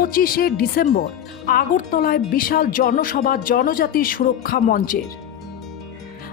পঁচিশে ডিসেম্বর আগরতলায় বিশাল জনসভা জনজাতির সুরক্ষা মঞ্চের।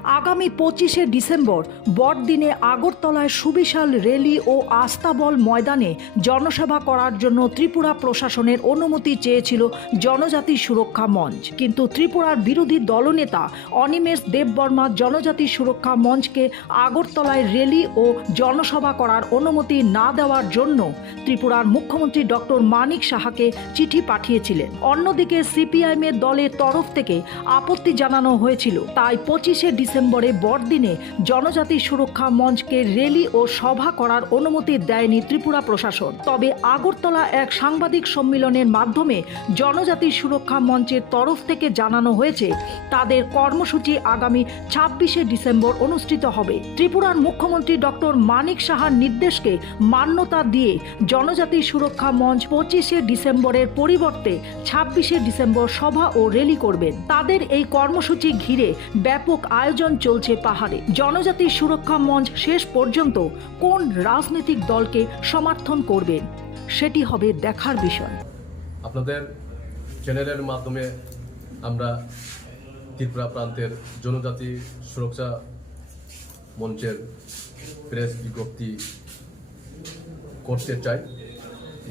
আগামী পঁচিশে ডিসেম্বর বড়দিনে আগরতলায় সুবিশাল রেলি ও আস্তাবল ময়দানে জনসভা করার জন্য ত্রিপুরা প্রশাসনের অনুমতি চেয়েছিল জনজাতি সুরক্ষা মঞ্চ। কিন্তু ত্রিপুরার বিরোধী দলনেতা অনিমেষ দেববর্মা জনজাতি সুরক্ষা মঞ্চকে আগরতলায় রেলি ও জনসভা করার অনুমতি না দেওয়ার জন্য ত্রিপুরার মুখ্যমন্ত্রী ডক্টর মানিক সাহাকে চিঠি পাঠিয়েছিলেন। অন্যদিকে সিপিআইএমের দলের তরফ থেকে আপত্তি জানানো হয়েছিল। তাই পঁচিশে ডিসেম্বরে বড়দিনে জনজাতি সুরক্ষা মঞ্চকে রেলি ও সভা করার অনুমতি দেয়নি ত্রিপুরা প্রশাসন। তবে আগরতলা এক সাংবাদিক সম্মেলনের মাধ্যমে জনজাতি সুরক্ষা মঞ্চের তরফ থেকে জানানো হয়েছে, তাদের কর্মসূচি আগামী ছাব্বিশে ডিসেম্বর অনুষ্ঠিত হবে। ত্রিপুরার মুখ্যমন্ত্রী ডক্টর মানিক সাহার নির্দেশকে মান্যতা দিয়ে জনজাতি সুরক্ষা মঞ্চ পঁচিশে ডিসেম্বরের পরিবর্তে ছাব্বিশে ডিসেম্বর সভা ও র্যালি করবেন। তাদের এই কর্মসূচি ঘিরে ব্যাপক আয়োজন চলছে পাহাড়ে। জনজাতি সুরক্ষা মঞ্চ শেষ পর্যন্ত কোন রাজনৈতিক দলকে সমর্থন করবেন সেটি হবে দেখার বিষয়। আপনাদের চ্যানেলের মাধ্যমে আমরা ত্রিপুরা প্রান্তের জনজাতি সুরক্ষা মঞ্চের প্রেস বিজ্ঞপ্তি করতে চাই।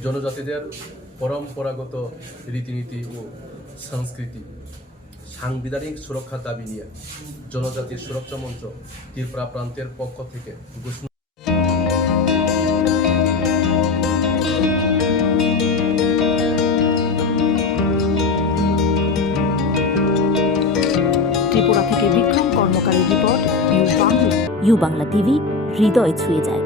জনজাতিদের পরম্পরাগত রীতিনীতি ও সংস্কৃতি সাংবিধানিক সুরক্ষা দাবি নিয়ে জনজাতি সুরক্ষা মঞ্চ ত্রিপুরা প্রান্তের পক্ষ থেকে ঘোষণা ত্রিপুরা থেকে Bikram কর্মকারী report U Bangla. U Bangla TV হৃদয় ছুঁয়ে যায়।